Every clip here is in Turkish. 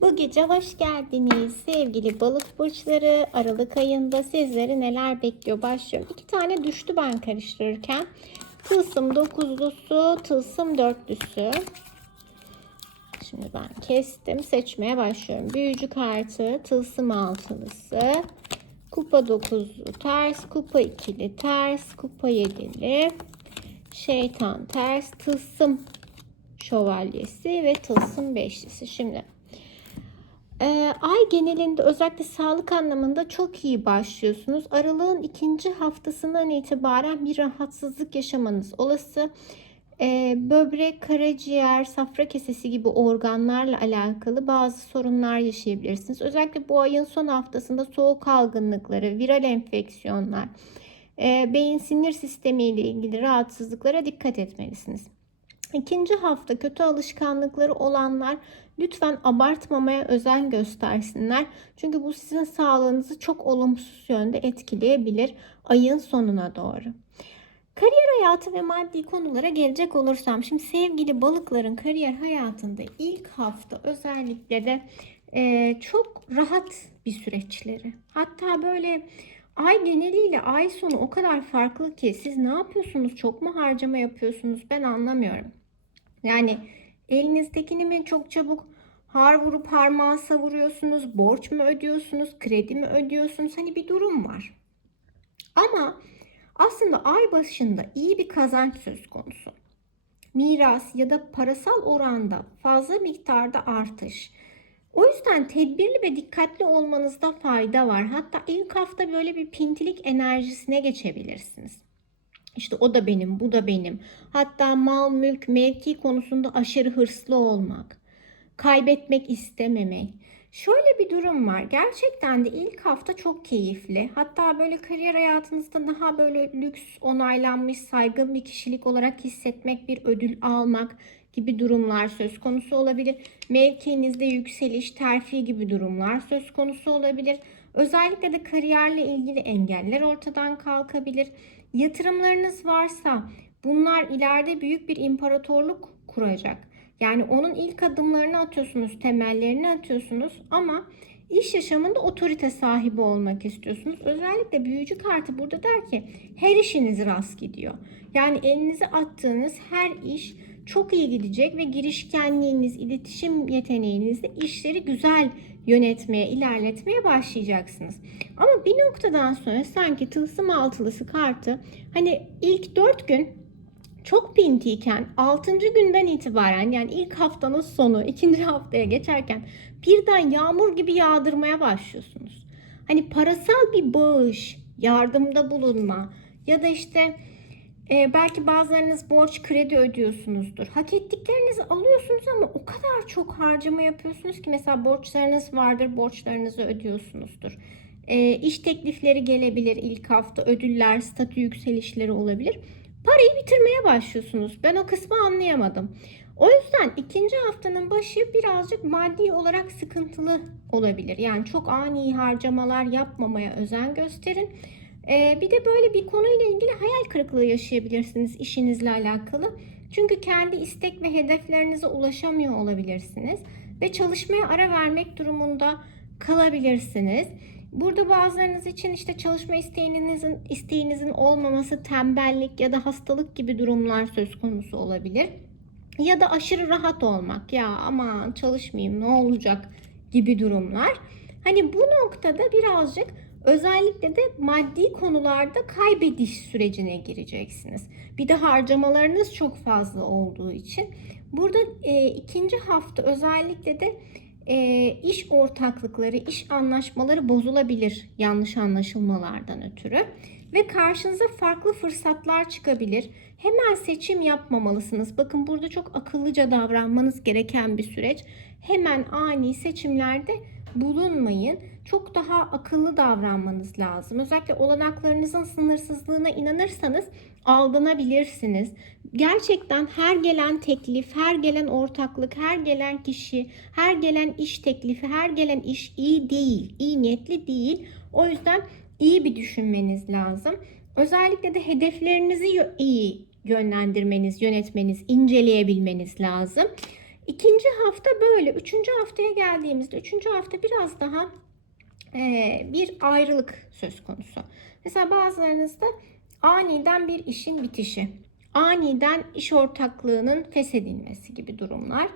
Bu gece hoş geldiniz sevgili balık burçları. Aralık ayında sizleri neler bekliyor başlıyorum. İki tane düştü ben karıştırırken. Tılsım dokuzlusu, tılsım dörtlüsü. Şimdi ben kestim. Seçmeye başlıyorum. Büyücü kartı, tılsım altılısı, kupa dokuzlu ters, kupa ikili ters, kupa yedili, şeytan ters, tılsım şövalyesi ve tılsım beşlisi. Şimdi ee, ay genelinde özellikle sağlık anlamında çok iyi başlıyorsunuz. Aralığın ikinci haftasından itibaren bir rahatsızlık yaşamanız olası. Ee, böbrek, karaciğer, safra kesesi gibi organlarla alakalı bazı sorunlar yaşayabilirsiniz. Özellikle bu ayın son haftasında soğuk algınlıkları, viral enfeksiyonlar, e, beyin sinir sistemi ile ilgili rahatsızlıklara dikkat etmelisiniz. İkinci hafta kötü alışkanlıkları olanlar lütfen abartmamaya özen göstersinler. Çünkü bu sizin sağlığınızı çok olumsuz yönde etkileyebilir ayın sonuna doğru. Kariyer hayatı ve maddi konulara gelecek olursam şimdi sevgili balıkların kariyer hayatında ilk hafta özellikle de e, çok rahat bir süreçleri. Hatta böyle ay geneliyle ay sonu o kadar farklı ki siz ne yapıyorsunuz? Çok mu harcama yapıyorsunuz? Ben anlamıyorum. Yani elinizdekini mi çok çabuk har vurup harman savuruyorsunuz? Borç mu ödüyorsunuz? Kredi mi ödüyorsunuz? Hani bir durum var. Ama aslında ay başında iyi bir kazanç söz konusu. Miras ya da parasal oranda fazla miktarda artış. O yüzden tedbirli ve dikkatli olmanızda fayda var. Hatta ilk hafta böyle bir pintilik enerjisine geçebilirsiniz. İşte o da benim, bu da benim. Hatta mal, mülk, mevki konusunda aşırı hırslı olmak, kaybetmek istememek. Şöyle bir durum var. Gerçekten de ilk hafta çok keyifli. Hatta böyle kariyer hayatınızda daha böyle lüks, onaylanmış, saygın bir kişilik olarak hissetmek, bir ödül almak gibi durumlar söz konusu olabilir. Mevkinizde yükseliş, terfi gibi durumlar söz konusu olabilir. Özellikle de kariyerle ilgili engeller ortadan kalkabilir. Yatırımlarınız varsa bunlar ileride büyük bir imparatorluk kuracak. Yani onun ilk adımlarını atıyorsunuz, temellerini atıyorsunuz ama iş yaşamında otorite sahibi olmak istiyorsunuz. Özellikle büyücü kartı burada der ki her işiniz rast gidiyor. Yani elinize attığınız her iş çok iyi gidecek ve girişkenliğiniz, iletişim yeteneğinizle işleri güzel yönetmeye, ilerletmeye başlayacaksınız. Ama bir noktadan sonra sanki tılsım altılısı kartı hani ilk 4 gün çok pintiyken 6. günden itibaren yani ilk haftanın sonu ikinci haftaya geçerken birden yağmur gibi yağdırmaya başlıyorsunuz. Hani parasal bir bağış, yardımda bulunma ya da işte e, belki bazılarınız borç kredi ödüyorsunuzdur. Hak ettiklerinizi alıyorsunuz ama o kadar çok harcama yapıyorsunuz ki mesela borçlarınız vardır borçlarınızı ödüyorsunuzdur. E, iş teklifleri gelebilir ilk hafta ödüller statü yükselişleri olabilir. Parayı bitirmeye başlıyorsunuz. Ben o kısmı anlayamadım. O yüzden ikinci haftanın başı birazcık maddi olarak sıkıntılı olabilir. Yani çok ani harcamalar yapmamaya özen gösterin. Ee, bir de böyle bir konuyla ilgili hayal kırıklığı yaşayabilirsiniz işinizle alakalı. Çünkü kendi istek ve hedeflerinize ulaşamıyor olabilirsiniz. Ve çalışmaya ara vermek durumunda kalabilirsiniz. Burada bazılarınız için işte çalışma isteğinizin isteğinizin olmaması, tembellik ya da hastalık gibi durumlar söz konusu olabilir. Ya da aşırı rahat olmak. Ya aman çalışmayayım ne olacak gibi durumlar. Hani bu noktada birazcık özellikle de maddi konularda kaybediş sürecine gireceksiniz. Bir de harcamalarınız çok fazla olduğu için burada e, ikinci hafta özellikle de e, iş ortaklıkları, iş anlaşmaları bozulabilir yanlış anlaşılmalardan ötürü ve karşınıza farklı fırsatlar çıkabilir. Hemen seçim yapmamalısınız. Bakın burada çok akıllıca davranmanız gereken bir süreç. Hemen ani seçimlerde bulunmayın. Çok daha akıllı davranmanız lazım. Özellikle olanaklarınızın sınırsızlığına inanırsanız aldanabilirsiniz. Gerçekten her gelen teklif, her gelen ortaklık, her gelen kişi, her gelen iş teklifi, her gelen iş iyi değil, iyi niyetli değil. O yüzden iyi bir düşünmeniz lazım. Özellikle de hedeflerinizi iyi yönlendirmeniz, yönetmeniz, inceleyebilmeniz lazım. İkinci hafta böyle. Üçüncü haftaya geldiğimizde üçüncü hafta biraz daha e, bir ayrılık söz konusu. Mesela bazılarınızda aniden bir işin bitişi, aniden iş ortaklığının feshedilmesi gibi durumlar.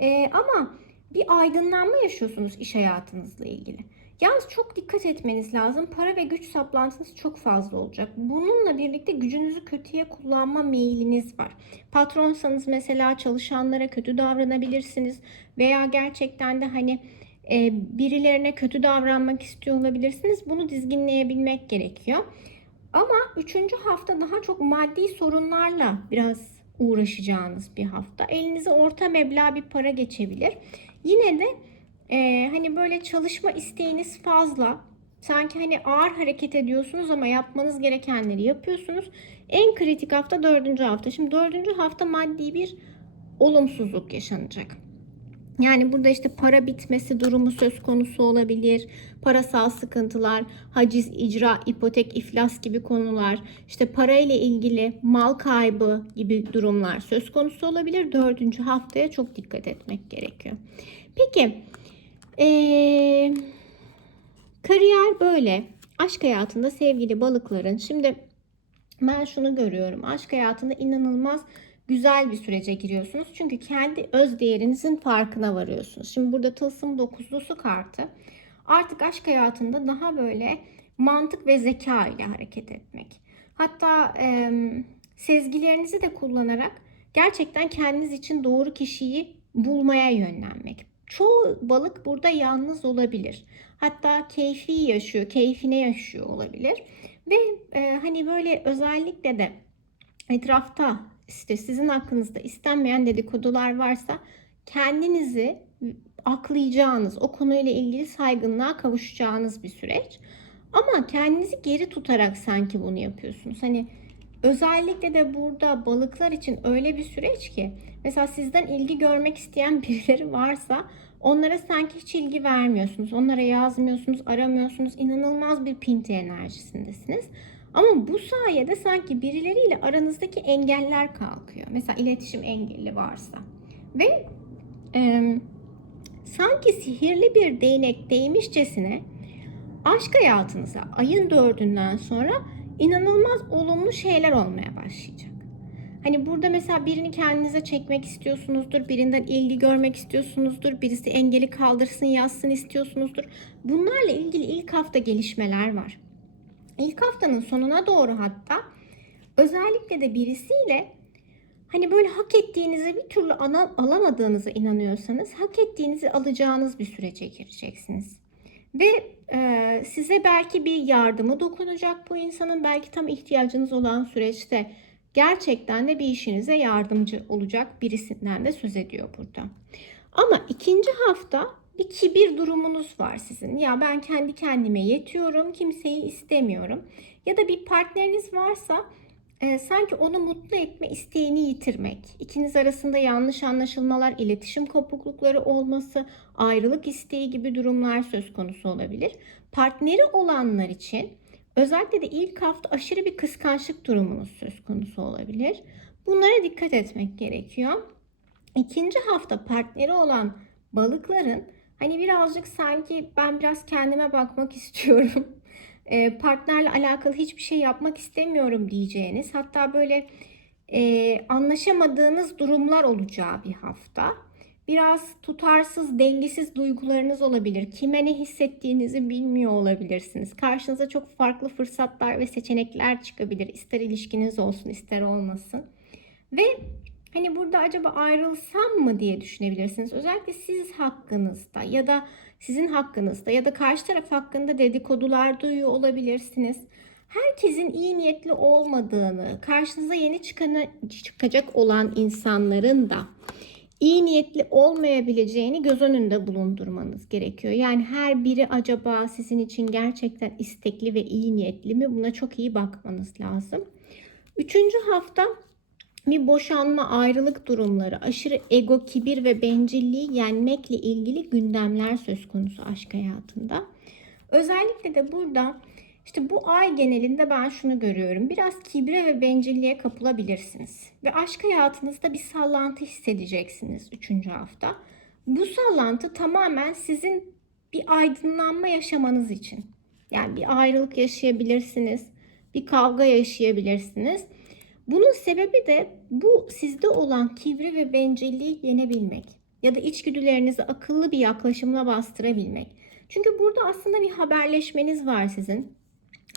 E, ama bir aydınlanma yaşıyorsunuz iş hayatınızla ilgili. Yalnız çok dikkat etmeniz lazım. Para ve güç saplantınız çok fazla olacak. Bununla birlikte gücünüzü kötüye kullanma meyiliniz var. Patronsanız mesela çalışanlara kötü davranabilirsiniz veya gerçekten de hani e, birilerine kötü davranmak istiyor olabilirsiniz. Bunu dizginleyebilmek gerekiyor. Ama üçüncü hafta daha çok maddi sorunlarla biraz uğraşacağınız bir hafta. Elinize orta meblağ bir para geçebilir. Yine de e, hani böyle çalışma isteğiniz fazla. Sanki hani ağır hareket ediyorsunuz ama yapmanız gerekenleri yapıyorsunuz. En kritik hafta dördüncü hafta. Şimdi dördüncü hafta maddi bir olumsuzluk yaşanacak. Yani burada işte para bitmesi durumu söz konusu olabilir. Parasal sıkıntılar, haciz, icra, ipotek, iflas gibi konular, işte parayla ilgili mal kaybı gibi durumlar söz konusu olabilir. Dördüncü haftaya çok dikkat etmek gerekiyor. Peki, ee, kariyer böyle. Aşk hayatında sevgili balıkların. Şimdi ben şunu görüyorum. Aşk hayatında inanılmaz güzel bir sürece giriyorsunuz. Çünkü kendi öz değerinizin farkına varıyorsunuz. Şimdi burada tılsım dokuzlusu kartı. Artık aşk hayatında daha böyle mantık ve zeka ile hareket etmek. Hatta e, sezgilerinizi de kullanarak gerçekten kendiniz için doğru kişiyi bulmaya yönlenmek. Çoğu balık burada yalnız olabilir. Hatta keyfi yaşıyor, keyfine yaşıyor olabilir. Ve e, hani böyle özellikle de etrafta işte sizin hakkınızda istenmeyen dedikodular varsa kendinizi aklayacağınız, o konuyla ilgili saygınlığa kavuşacağınız bir süreç. Ama kendinizi geri tutarak sanki bunu yapıyorsunuz. Hani özellikle de burada balıklar için öyle bir süreç ki mesela sizden ilgi görmek isteyen birileri varsa onlara sanki hiç ilgi vermiyorsunuz. Onlara yazmıyorsunuz, aramıyorsunuz. İnanılmaz bir pinti enerjisindesiniz. Ama bu sayede sanki birileriyle aranızdaki engeller kalkıyor. Mesela iletişim engeli varsa. Ve e, sanki sihirli bir değnek değmişçesine aşk hayatınıza ayın dördünden sonra inanılmaz olumlu şeyler olmaya başlayacak. Hani burada mesela birini kendinize çekmek istiyorsunuzdur, birinden ilgi görmek istiyorsunuzdur, birisi engeli kaldırsın yazsın istiyorsunuzdur. Bunlarla ilgili ilk hafta gelişmeler var. İlk haftanın sonuna doğru hatta özellikle de birisiyle hani böyle hak ettiğinizi bir türlü alamadığınıza inanıyorsanız hak ettiğinizi alacağınız bir sürece gireceksiniz. Ve e, size belki bir yardımı dokunacak bu insanın belki tam ihtiyacınız olan süreçte gerçekten de bir işinize yardımcı olacak birisinden de söz ediyor burada. Ama ikinci hafta bir kibir durumunuz var sizin. Ya ben kendi kendime yetiyorum, kimseyi istemiyorum. Ya da bir partneriniz varsa e, sanki onu mutlu etme isteğini yitirmek, ikiniz arasında yanlış anlaşılmalar, iletişim kopuklukları olması, ayrılık isteği gibi durumlar söz konusu olabilir. Partneri olanlar için özellikle de ilk hafta aşırı bir kıskançlık durumunuz söz konusu olabilir. Bunlara dikkat etmek gerekiyor. İkinci hafta partneri olan balıkların Hani birazcık sanki ben biraz kendime bakmak istiyorum. E, partnerle alakalı hiçbir şey yapmak istemiyorum diyeceğiniz. Hatta böyle e, anlaşamadığınız durumlar olacağı bir hafta. Biraz tutarsız, dengesiz duygularınız olabilir. Kime ne hissettiğinizi bilmiyor olabilirsiniz. Karşınıza çok farklı fırsatlar ve seçenekler çıkabilir. İster ilişkiniz olsun, ister olmasın. Ve Hani burada acaba ayrılsam mı diye düşünebilirsiniz. Özellikle siz hakkınızda ya da sizin hakkınızda ya da karşı taraf hakkında dedikodular duyuyor olabilirsiniz. Herkesin iyi niyetli olmadığını, karşınıza yeni çıkanı, çıkacak olan insanların da iyi niyetli olmayabileceğini göz önünde bulundurmanız gerekiyor. Yani her biri acaba sizin için gerçekten istekli ve iyi niyetli mi? Buna çok iyi bakmanız lazım. Üçüncü hafta bir boşanma, ayrılık durumları, aşırı ego, kibir ve bencilliği yenmekle ilgili gündemler söz konusu aşk hayatında. Özellikle de burada İşte bu ay genelinde ben şunu görüyorum. Biraz kibre ve bencilliğe kapılabilirsiniz. Ve aşk hayatınızda bir sallantı hissedeceksiniz 3. hafta. Bu sallantı tamamen sizin bir aydınlanma yaşamanız için. Yani bir ayrılık yaşayabilirsiniz, bir kavga yaşayabilirsiniz. Bunun sebebi de bu sizde olan kibri ve bencilliği yenebilmek ya da içgüdülerinizi akıllı bir yaklaşımla bastırabilmek. Çünkü burada aslında bir haberleşmeniz var sizin.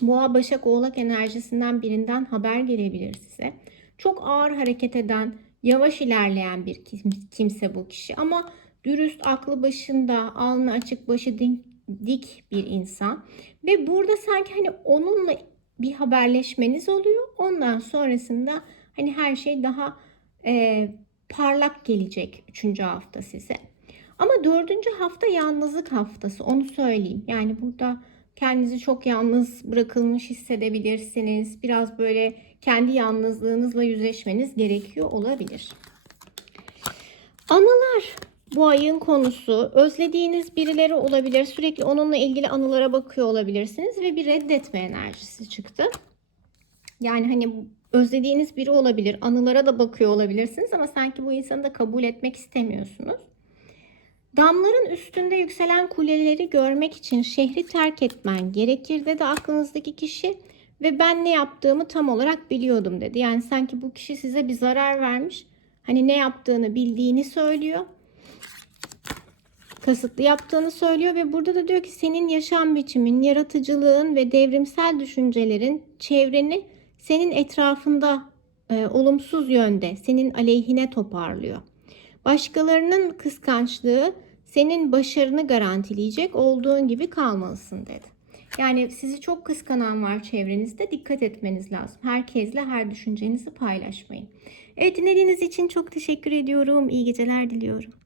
Boğa Başak Oğlak enerjisinden birinden haber gelebilir size. Çok ağır hareket eden, yavaş ilerleyen bir kim- kimse bu kişi ama dürüst, aklı başında, alnı açık, başı dik bir insan. Ve burada sanki hani onunla bir haberleşmeniz oluyor. Ondan sonrasında hani her şey daha e, parlak gelecek 3. hafta size. Ama dördüncü hafta yalnızlık haftası onu söyleyeyim. Yani burada kendinizi çok yalnız bırakılmış hissedebilirsiniz. Biraz böyle kendi yalnızlığınızla yüzleşmeniz gerekiyor olabilir. Anılar bu ayın konusu. Özlediğiniz birileri olabilir. Sürekli onunla ilgili anılara bakıyor olabilirsiniz ve bir reddetme enerjisi çıktı. Yani hani özlediğiniz biri olabilir. Anılara da bakıyor olabilirsiniz ama sanki bu insanı da kabul etmek istemiyorsunuz. Damların üstünde yükselen kuleleri görmek için şehri terk etmen gerekir dedi aklınızdaki kişi ve ben ne yaptığımı tam olarak biliyordum dedi. Yani sanki bu kişi size bir zarar vermiş. Hani ne yaptığını bildiğini söylüyor. Kasıtlı yaptığını söylüyor ve burada da diyor ki senin yaşam biçimin, yaratıcılığın ve devrimsel düşüncelerin çevreni senin etrafında e, olumsuz yönde, senin aleyhine toparlıyor. Başkalarının kıskançlığı senin başarını garantileyecek olduğun gibi kalmalısın dedi. Yani sizi çok kıskanan var çevrenizde dikkat etmeniz lazım. Herkesle her düşüncenizi paylaşmayın. Evet dinlediğiniz için çok teşekkür ediyorum. İyi geceler diliyorum.